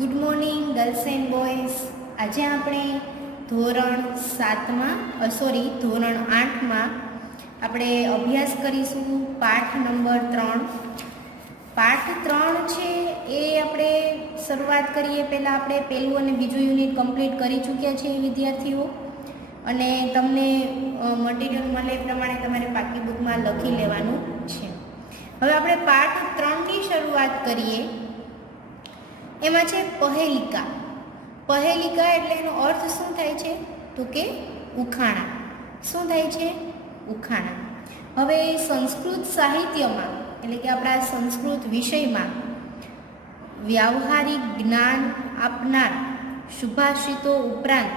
Good morning girls and boys. આજે આપણે ધોરણ 8માં આપણે અભ્યાસ કરીશું પાઠ નંબર 3. પાઠ 3 છે એ આપણે શરૂઆત કરીએ પહેલાં આપણે પહેલું અને બીજું યુનિટ કમ્પ્લીટ કરી ચૂક્યા છે વિદ્યાર્થીઓ, અને તમને મટીરિયલ મળે એ પ્રમાણે તમારે પાકી બુકમાં લખી લેવાનું છે. હવે આપણે પાઠ 3ની શરૂઆત કરીએ. એમાં છે પહેલિકા. પહેલિકા એટલે એનો અર્થ શું થાય છે તો કે ઉખાણા. શું થાય છે? ઉખાણા. હવે સંસ્કૃત સાહિત્યમાં એટલે કે આપણા સંસ્કૃત વિષયમાં વ્યાવહારિક જ્ઞાન આપનાર સુભાષિતો ઉપરાંત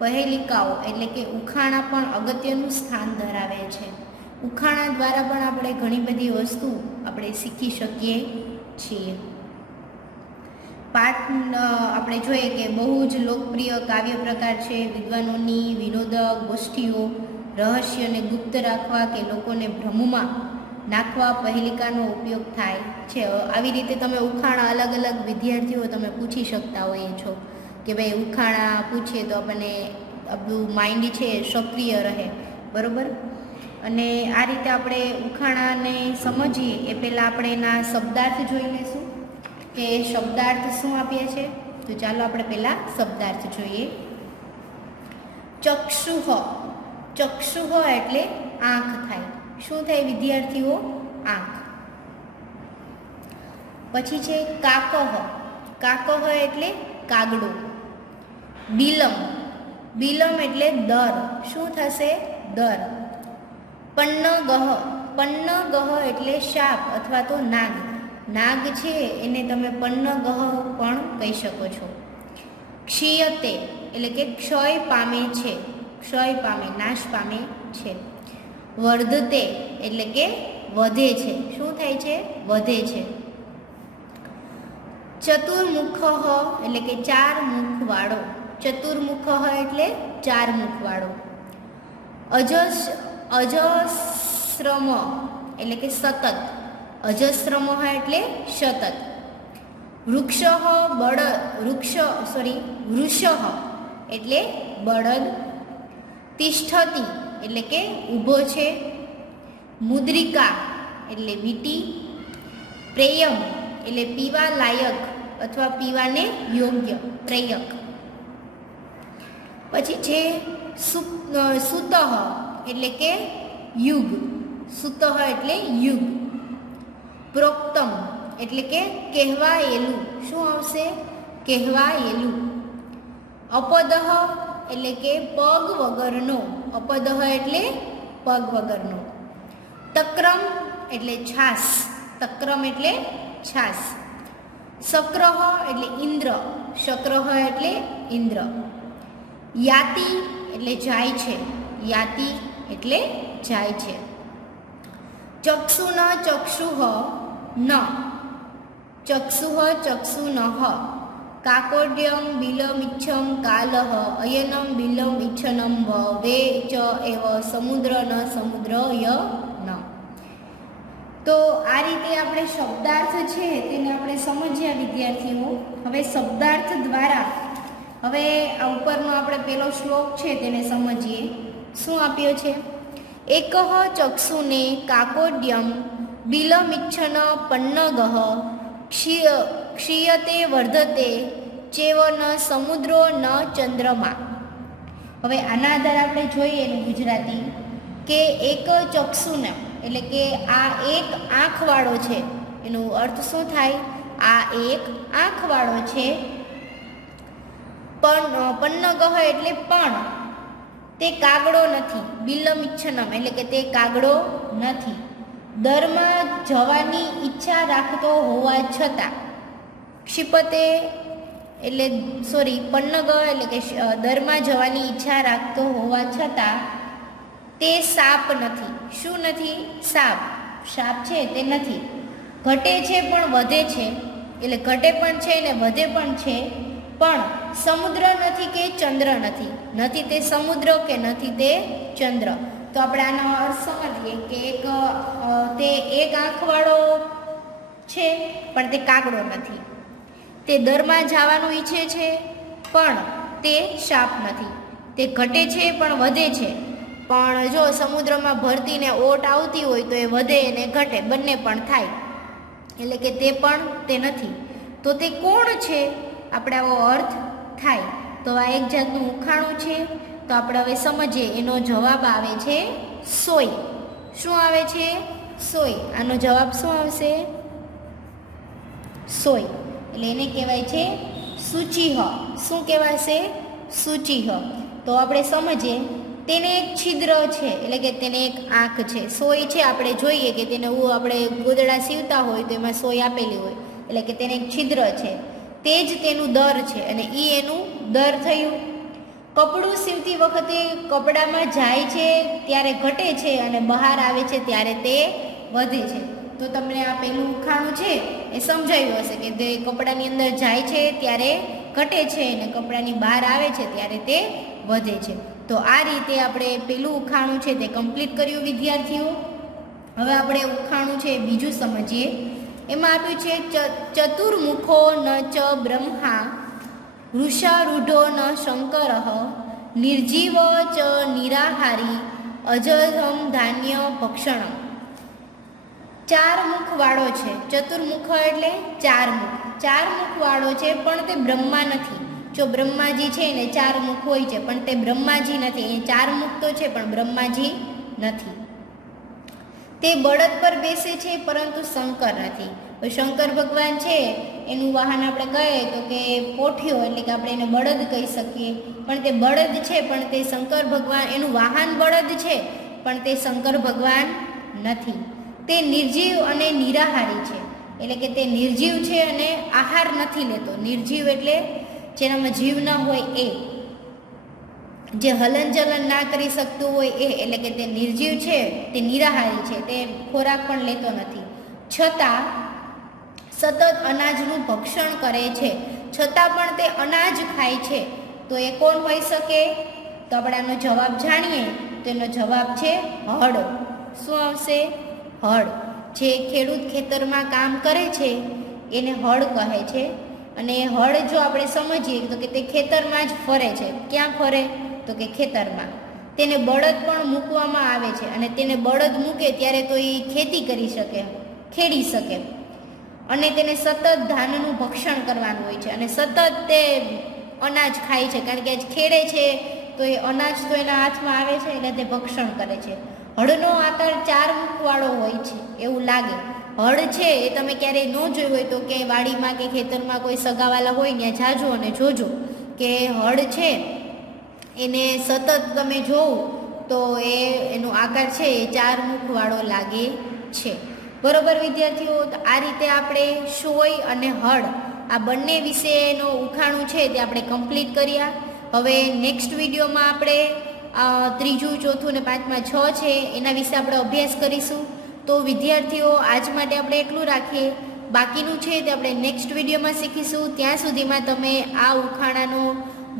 પહેલિકાઓ એટલે કે ઉખાણા પણ અગત્યનું સ્થાન ધરાવે છે. ઉખાણા દ્વારા પણ આપણે ઘણી બધી વસ્તુ આપણે શીખી શકીએ છીએ. પાઠ આપણે જોઈએ કે બહુ જ લોકપ્રિય કાવ્ય પ્રકાર છે. વિદ્વાનોની વિનોદક ગોષ્ઠીઓ રહસ્યને ગુપ્ત રાખવા કે લોકોને ભ્રમમાં નાખવા પહેલિકાનો ઉપયોગ થાય છે. આવી રીતે તમે ઉખાણા અલગ અલગ વિદ્યાર્થીઓ તમે પૂછી શકતા હોઈએ છો કે ભાઈ ઉખાણા પૂછીએ તો આપણને આપણું માઇન્ડ છે સક્રિય રહે, બરાબર. અને આ રીતે આપણે ઉખાણાને સમજીએ એ પહેલાં આપણે એના શબ્દાર્થ જોઈ લઈશું કે શબ્દાર્થ શું આપીએ છે. તો ચાલો આપણે પહેલાં શબ્દાર્થ જોઈએ. ચક્ષુહ. ચક્ષુહ એટલે આંખ થાય. શું થાય વિદ્યાર્થીઓ? આંખ. પછી છે કાકહ. કાકહ એટલે કાગડો. બિલમ. બિલમ એટલે દર. શું થશે? દર. પન્નગહ. પન્નગહ એટલે સાપ અથવા તો નાગ. નાગ છે એને તમે પન્નગહ પણ કહી શકો છો. ક્ષીયતે એટલે કે ક્ષય પામે છે. ક્ષય પામે, નાશ પામે છે. વર્ધતે એટલે કે વધે છે. શું થાય છે? વધે છે. ચતુર્મુખ એટલે કે ચાર મુખવાળો. ચતુર્મુખ એટલે ચાર મુખવાળો. અજસ્રમ એટલે કે સતત. અજસ્રમ એટલે સતત. વૃક્ષ એટલે બળદ. તિષ્ઠતિ એટલે કે ઊભો છે. મુદ્રિકા એટલે વીંટી. પ્રેયમ એટલે પીવા લાયક અથવા પીવાને યોગ્ય, પ્રેયક. પછી છે સુતઃ એટલે કે યુગ. સુતઃ એટલે યુગ. પ્રોક્તમ એટલે કે કહેવાયેલું. શું આવશે? કહેવાયેલું. અપદઃ એટલે કે પગ વગરનો. અપદઃ એટલે પગ વગરનો. તક્રમ એટલે છાસ. તક્રમ એટલે છાસ. શક્રહ એટલે ઇન્દ્ર. શક્રહ એટલે ઇન્દ્ર. યાતિ એટલે જાય છે. યાતિ એટલે જાય છે. ચક્ષુન ચક્ષુઃ ન. ચક્ષુઃ ચક્ષુનઃ. કાકોડ્યમ બિલમિચ્છમ કાલઃ. અયનમ બિલમ ઇચ્છનમ વે ચ એવ સમુદ્ર ન સમુદ્રય ન. તો આ રીતે આપણે શબ્દાર્થ છે તેને આપણે સમજ્યા વિદ્યાર્થીઓ. હવે શબ્દાર્થ દ્વારા હવે આ ઉપરનો આપણે પેલો શ્લોક છે તેને સમજીએ. શું આપ્યો છે? એકઃ ચક્ષુને કાકોડ્યમ બિલમિચ્છન પન્નગઃ ક્ષીયતે વર્ધતે ચેવ ન સમુદ્રો ન ચંદ્રમા. હવે આના આધારે આપણે જોઈએ એનું ગુજરાતી કે એક ચક્ષુને એટલે કે આ એક આંખવાળો છે. એનો અર્થ શું થાય? આ એક આંખવાળો છે. પન્નગહ એટલે પણ તે કાગડો નથી. બિલમિચ્છનમ એટલે કે તે કાગડો નથી. દરમાં જવાની ઈચ્છા રાખતો હોવા છતાં. ક્ષિપતે એટલે પન્નગ એટલે કે દરમાં જવાની ઈચ્છા રાખતો હોવા છતાં તે સાપ નથી. શું નથી? સાપ. સાપ છે તે નથી. ઘટે છે પણ વધે છે. એટલે ઘટે પણ છે ને વધે પણ છે. પણ સમુદ્ર નથી કે ચંદ્ર નથી. નથી તે સમુદ્ર કે નથી તે ચંદ્ર. તો આપણે આનો અર્થ સમજીએ કે તે એક આંખવાળો છે પણ તે કાગડો નથી. તે દરમાં જવાનું ઈચ્છે છે પણ તે સાપ નથી. તે ઘટે છે પણ વધે છે. પણ જો સમુદ્રમાં ભરતીને ઓટ આવતી હોય તો એ વધે અને ઘટે બંને પણ થાય, એટલે કે તે પણ તે નથી. તો તે કોણ છે? આપણે આવો અર્થ થાય. તો આ એક જાતનું ઉખાણું છે. તો આપણે હવે સમજીએ. એનો જવાબ આવે છે સોય. શું આવે છે? સોય. આનો જવાબ શું આવશે? સોય. એટલે એને કહેવાય છે સૂચિહ. શું કહેવાશે? સૂચિહ. તો આપણે સમજીએ. તેને એક છિદ્ર છે, એટલે કે તેને એક આંખ છે. સોય છે, આપણે જોઈએ કે તેને આપણે ગોદડા સીવતા હોય તો એમાં સોય આપેલી હોય, એટલે કે તેને એક છિદ્ર છે. તે જ તેનું દર છે અને એ એનું દર થયું. કપડું સીવતી વખતે કપડામાં જાય છે ત્યારે ઘટે છે અને બહાર આવે છે ત્યારે તે વધે છે. તો તમને આ પેલું ઉખાણું છે એ સમજાયું હશે કે તે કપડાની અંદર જાય છે ત્યારે ઘટે છે અને કપડાની બહાર આવે છે ત્યારે તે વધે છે. તો આ રીતે આપણે પેલું ઉખાણું છે તે કમ્પ્લીટ કર્યું વિદ્યાર્થીઓ. હવે આપણે ઉખાણું છે બીજું સમજીએ. એમાં આપ્યું છે ચતુર્મુખો ન ચ બ્રહ્મા વૃષારૂઢો ન શંકરઃ નિર્જીવ ચ નિરાહારી અજરમ ધાન્ય ભક્ષણમ. ચાર મુખ વાળો છે. ચતુર્મુખ એટલે ચાર મુખ. ચાર મુખ વાળો છે પણ તે બ્રહ્મા નથી. જો બ્રહ્માજી છે ને ચાર મુખ હોય છે પણ તે બ્રહ્માજી નથી. એ ચાર મુખ તો છે પણ બ્રહ્માજી નથી. તે બળદ પર બેસે છે પરંતુ શંકર નથી. તો શંકર ભગવાન છે એનું વાહન આપણે કહીએ તો કે પોઠિયો, એટલે કે આપણે એને બળદ કહી શકીએ. પણ તે બળદ છે પણ તે શંકર ભગવાન, એનું વાહન બળદ છે પણ તે શંકર ભગવાન નથી. તે નિર્જીવ અને નિરાહારી છે, એટલે કે તે નિર્જીવ છે અને આહાર નથી લેતો. નિર્જીવ એટલે જેનામાં જીવ ન હોય એ, જે હલનચલન ના કરી શકતું હોય એ, એટલે કે તે નિર્જીવ છે, તે નિરાહારી છે, તે ખોરાક પણ લેતો નથી. છતાં સતત અનાજનું ભક્ષણ કરે છે. છતાં પણ તે અનાજ ખાય છે. તો એ કોણ હોઈ શકે? તો આપણે આનો જવાબ જાણીએ તો એનો જવાબ છે હળ. શું આવશે? હળ. જે ખેડૂત ખેતરમાં કામ કરે છે એને હળ કહે છે. અને હળ જો આપણે સમજીએ તો કે તે ખેતરમાં જ ફરે છે. ક્યાં ફરે? તો કે ખેતરમાં. તેને બળદ પણ મૂકવામાં આવે છે અને તેને બળદ મૂકે ત્યારે તો એ ખેતી કરી શકે, ખેડી શકે. અને તેને સતત ધાનનું ભક્ષણ કરવાનું હોય છે અને સતત તે અનાજ ખાય છે, કારણ કે ખેડે છે તો એ અનાજ તો એના હાથમાં આવે છે એટલે તે ભક્ષણ કરે છે. હળનો આકાર ચાર મુખવાળો હોય છે એવું લાગે. હળ છે એ તમે ક્યારેય ન જોયું હોય તો કે વાડીમાં કે ખેતરમાં કોઈ સગાવાલા હોય ત્યાં જાજો અને જોજો કે હળ છે એને સતત તમે જોવો તો એનો આકાર છે એ ચાર મુખવાળો લાગે છે. બરોબર વિદ્યાર્થીઓ? તો આ રીતે આપણે સોય અને હળ આ બંને વિશેનો ઉખાણું છે તે આપણે કમ્પ્લીટ કર્યા. હવે નેક્સ્ટ વિડીયોમાં આપણે ત્રીજું, ચોથું ને પાંચમા 6 છે એના વિશે આપણે અભ્યાસ કરીશું. તો વિદ્યાર્થીઓ આજ માટે આપણે એટલું રાખીએ. બાકીનું છે તે આપણે નેક્સ્ટ વિડીયોમાં શીખીશું. ત્યાં સુધીમાં તમે આ ઉખાણાનો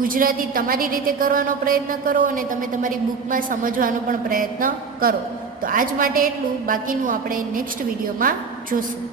ગુજરાતી તમારી રીતે કરવાનો પ્રયત્ન કરો અને તમે તમારી બુકમાં સમજવાનો પણ પ્રયત્ન કરો. તો આજ માટે એટલું. બાકીનું આપણે નેક્સ્ટ વિડીયોમાં જોશું.